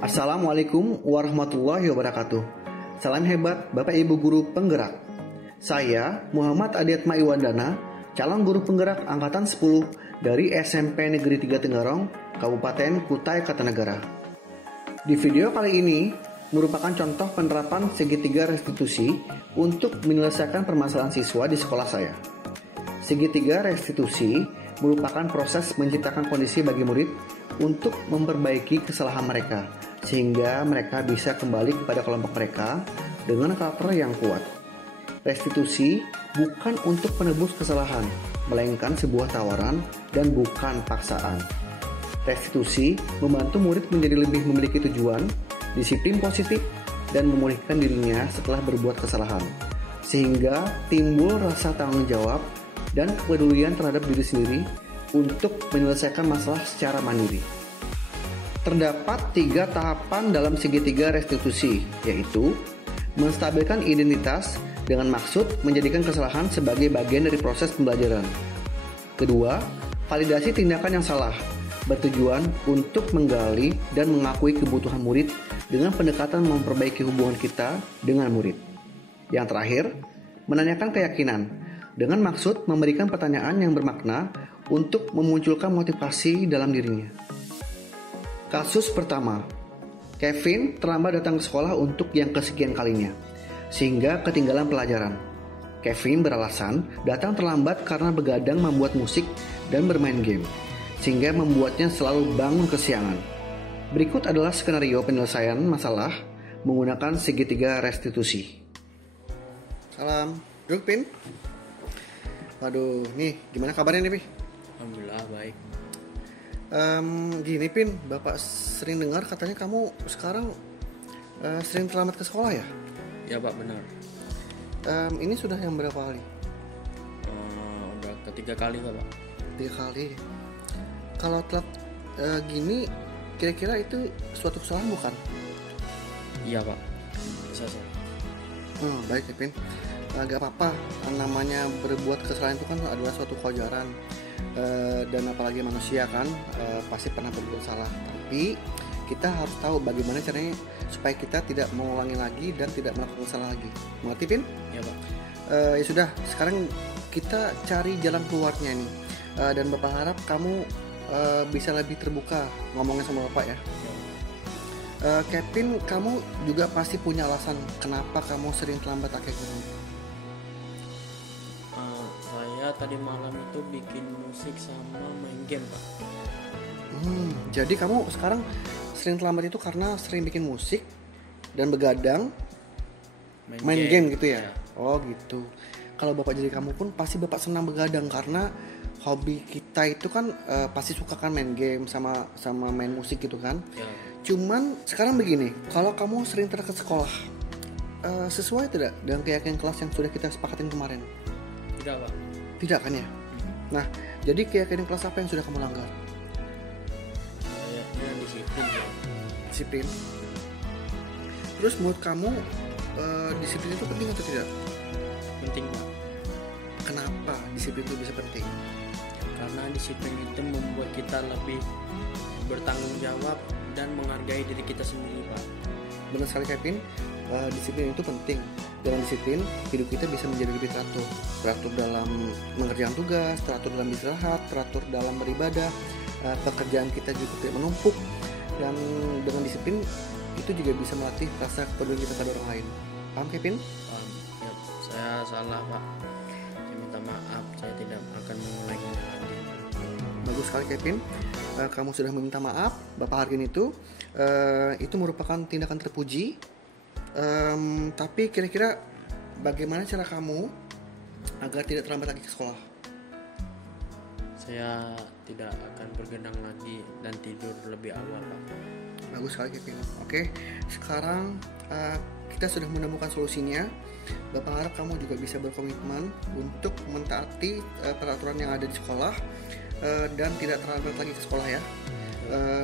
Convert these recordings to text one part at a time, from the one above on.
Assalamualaikum warahmatullahi wabarakatuh. Salam hebat Bapak Ibu Guru Penggerak. Saya Muhammad Adiatma Iwandana, calon guru penggerak Angkatan 10 dari SMP Negeri 3 Tenggarong, Kabupaten Kutai Kartanegara. Di video kali ini merupakan contoh penerapan segitiga restitusi untuk menyelesaikan permasalahan siswa di sekolah saya. Segitiga restitusi merupakan proses menciptakan kondisi bagi murid untuk memperbaiki kesalahan mereka, sehingga mereka bisa kembali kepada kelompok mereka dengan karakter yang kuat. Restitusi bukan untuk penebus kesalahan, melainkan sebuah tawaran dan bukan paksaan. Restitusi membantu murid menjadi lebih memiliki tujuan, disiplin positif, dan memulihkan dirinya setelah berbuat kesalahan, sehingga timbul rasa tanggung jawab dan kepedulian terhadap diri sendiri untuk menyelesaikan masalah secara mandiri. Terdapat 3 tahapan dalam segitiga restitusi, yaitu menstabilkan identitas dengan maksud menjadikan kesalahan sebagai bagian dari proses pembelajaran. Kedua, validasi tindakan yang salah, bertujuan untuk menggali dan mengakui kebutuhan murid dengan pendekatan memperbaiki hubungan kita dengan murid. Yang terakhir, menanyakan keyakinan dengan maksud memberikan pertanyaan yang bermakna untuk memunculkan motivasi dalam dirinya. Kasus pertama, Kevin terlambat datang ke sekolah untuk yang kesekian kalinya, sehingga ketinggalan pelajaran. Kevin beralasan datang terlambat karena begadang membuat musik dan bermain game, sehingga membuatnya selalu bangun kesiangan. Berikut adalah skenario penyelesaian masalah menggunakan segitiga restitusi. Salam, duduk Pin. Waduh, nih gimana kabarnya nih Pi? Alhamdulillah baik. Gini Pin, Bapak sering dengar katanya kamu sekarang sering terlambat ke sekolah ya? Ya Pak, benar. Ini sudah yang berapa kali? Udah ketiga kali Pak. 3 kali. Kalau telat gini, kira-kira itu suatu kesalahan bukan? Iya Pak, bisa sih. Baik ya Pin. Gak apa-apa, namanya berbuat kesalahan itu kan adalah suatu kewajaran. Dan apalagi manusia kan pasti pernah berbuat salah, tapi kita harus tahu bagaimana caranya supaya kita tidak mengulangi lagi dan tidak melakukan salah lagi. Mengerti Pin? Ya Pak. Ya sudah, sekarang kita cari jalan keluarnya nih. Dan Bapak harap kamu bisa lebih terbuka ngomongnya sama Bapak ya. Kevin, kamu juga pasti punya alasan kenapa kamu sering terlambat akhir-akhir. Saya tadi malam itu bikin musik sama main game Pak. Jadi kamu sekarang sering terlambat itu karena sering bikin musik dan begadang main game gitu ya? Oh gitu. Kalau Bapak jadi kamu pun pasti Bapak senang begadang karena hobi kita itu kan pasti suka kan main game sama main musik gitu kan. Ya. Cuman sekarang begini, kalau kamu sering telat ke sekolah, sesuai tidak dengan keyakinan kelas yang sudah kita sepakatin kemarin? Tidak Pak. Tidak kan ya? Nah, jadi keyakinan kelas apa yang sudah kamu langgar? Kayaknya disiplin ya. Disiplin. Terus menurut kamu disiplin itu penting atau tidak? Penting Pak. Kenapa disiplin itu bisa penting? Karena disiplin itu membuat kita lebih bertanggung jawab dan menghargai diri kita sendiri Pak. Benar sekali Kevin, disiplin itu penting. Dengan disiplin, hidup kita bisa menjadi lebih teratur. Teratur dalam mengerjakan tugas, teratur dalam istirahat, teratur dalam beribadah. Pekerjaan kita juga tidak menumpuk. Dan dengan disiplin, itu juga bisa melatih rasa kepedulian kita pada orang lain. Paham Kevin? Paham. Ya, saya salah Pak. Saya minta maaf, saya tidak akan mengulanginya lagi. Bagus sekali Kevin. Kamu sudah meminta maaf, Bapak hargain itu. Itu merupakan tindakan terpuji. Tapi kira-kira bagaimana cara kamu agar tidak terlambat lagi ke sekolah? Saya tidak akan bergendang lagi dan tidur lebih awal Pak. Bagus sekali Kevin. Oke, sekarang kita sudah menemukan solusinya. Bapak harap kamu juga bisa berkomitmen untuk mentaati peraturan yang ada di sekolah dan tidak terlambat lagi ke sekolah ya.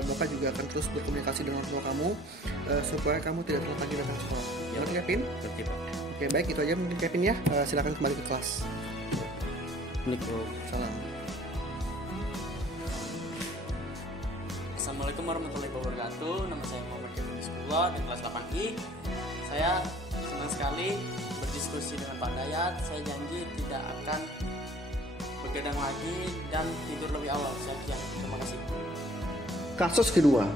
Bapak juga akan terus berkomunikasi dengan orang tua kamu supaya kamu tidak terlambat lagi datang ke sekolah. Ya, Kevin? Ngerti, Pak. Oke, baik, itu aja mungkin Kevin ya. Silakan kembali ke kelas. Salam. Assalamualaikum warahmatullahi wabarakatuh. Nama saya Muhammad Kevin Ismullah dari kelas 8I. Saya senang sekali berdiskusi dengan Pak Dayat. Saya janji tidak akan begadang lagi dan tidur lebih awal. Sekian. Terima kasih. Kasus kedua,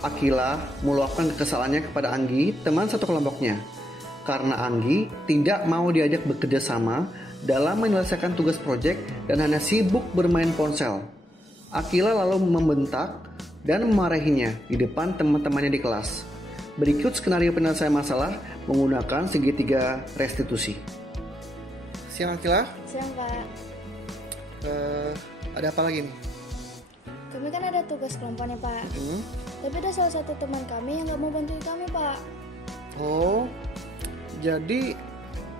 Akila meluapkan kekesalannya kepada Anggi, teman satu kelompoknya, karena Anggi tidak mau diajak bekerja sama dalam menyelesaikan tugas proyek dan hanya sibuk bermain ponsel. Akila lalu membentak dan memarahinya di depan teman-temannya di kelas. Berikut skenario penyelesaian masalah menggunakan segitiga restitusi. Siang Akila. Siang Pak. Ada apa lagi nih? Kami kan ada tugas kelompok nih Pak. Tapi ada salah satu teman kami yang gak mau bantuin kami Pak. Oh, jadi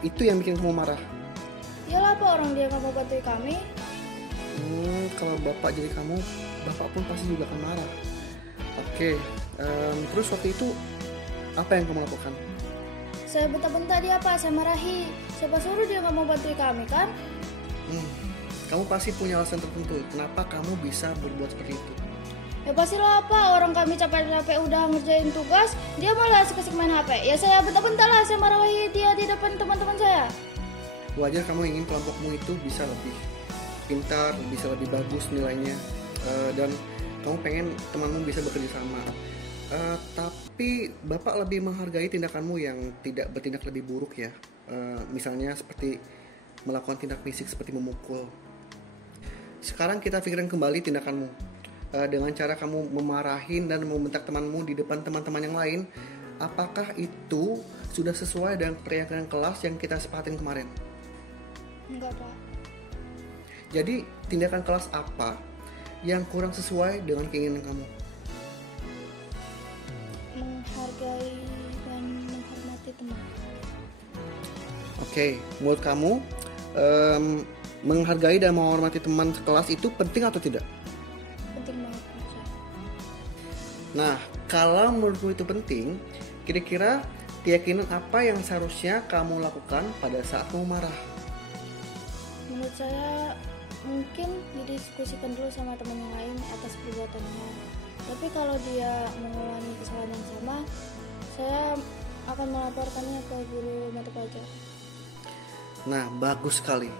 itu yang bikin kamu marah? Iyalah Pak, orang dia gak mau bantuin kami. Kalau bapak jadi kamu, bapak pun pasti juga akan marah. Oke, terus waktu itu apa yang kamu lakukan? Saya bentak-bentak dia Pak, saya marahi. Siapa suruh dia gak mau bantuin kami kan? Kamu pasti punya alasan tertentu kenapa kamu bisa berbuat seperti itu. Ya pastilah Pak, orang kami capek-capek udah ngerjain tugas, dia malah asik-asik main HP. Ya saya bentak-bentak lah, saya marahi dia di depan teman-teman saya. Wajar kamu ingin kelompokmu itu bisa lebih pintar, bisa lebih bagus nilainya, dan kamu pengen temanmu bisa bekerja sama. Tapi bapak lebih menghargai tindakanmu yang tidak bertindak lebih buruk ya. Misalnya seperti melakukan tindak fisik seperti memukul. Sekarang kita pikirkan kembali tindakanmu. Dengan cara kamu memarahin dan membentak temanmu di depan teman-teman yang lain, apakah itu sudah sesuai dengan periakan kelas yang kita sepatin kemarin? Enggak Pak. Jadi tindakan kelas apa yang kurang sesuai dengan keinginan kamu? Menghargai dan menghormati teman. Oke, menurut kamu menghargai dan menghormati teman sekelas itu penting atau tidak? Penting banget menurut saya. Nah, kalau menurutmu itu penting, kira-kira keyakinan apa yang seharusnya kamu lakukan pada saat kamu marah? Menurut saya mungkin didiskusikan dulu sama teman yang lain atas perbuatannya. Tapi kalau dia mengulangi kesalahan yang sama, saya akan melaporkannya ke guru mata pelajaran. Nah, bagus sekali.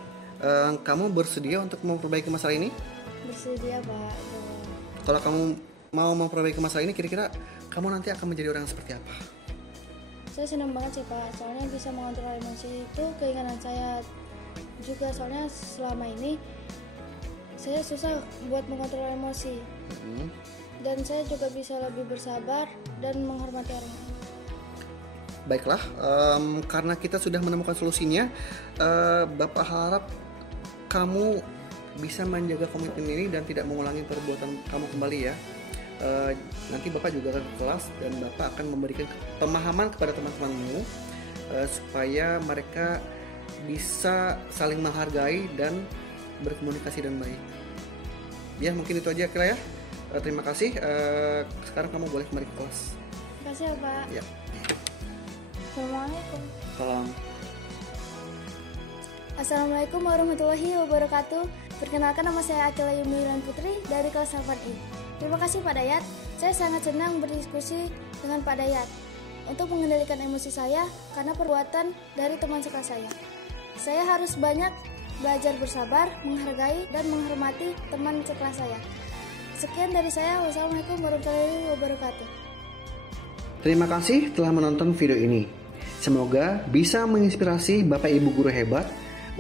Kamu bersedia untuk memperbaiki masalah ini? Bersedia Pak. Kalau kamu mau memperbaiki masalah ini, kira-kira kamu nanti akan menjadi orang seperti apa? Saya senang banget sih Pak, soalnya bisa mengontrol emosi itu keinginan saya juga, soalnya selama ini saya susah buat mengontrol emosi. Dan saya juga bisa lebih bersabar dan menghormati orang lain. Baiklah, karena kita sudah menemukan solusinya, Bapak harap kamu bisa menjaga komitmen ini dan tidak mengulangi perbuatan kamu kembali ya. Nanti Bapak juga akan ke kelas dan Bapak akan memberikan pemahaman kepada teman-temanmu supaya mereka bisa saling menghargai dan berkomunikasi dengan baik. Ya, mungkin itu aja kira ya. Terima kasih. Sekarang kamu boleh kembali ke kelas. Terima kasih ya Pak. Ya. Assalamualaikum. Salam. Assalamualaikum warahmatullahi wabarakatuh. Perkenalkan, nama saya Akila Yumilan Putri dari kelas 8I. Terima kasih Pak Dayat. Saya sangat senang berdiskusi dengan Pak Dayat untuk mengendalikan emosi saya karena perbuatan dari teman sekelas saya. Saya harus banyak belajar bersabar, menghargai, dan menghormati teman sekelas saya. Sekian dari saya. Wassalamualaikum warahmatullahi wabarakatuh. Terima kasih telah menonton video ini. Semoga bisa menginspirasi Bapak Ibu guru hebat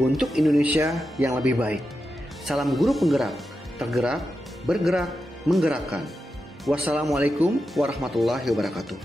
untuk Indonesia yang lebih baik. Salam guru penggerak, tergerak, bergerak, menggerakkan. Wassalamualaikum warahmatullahi wabarakatuh.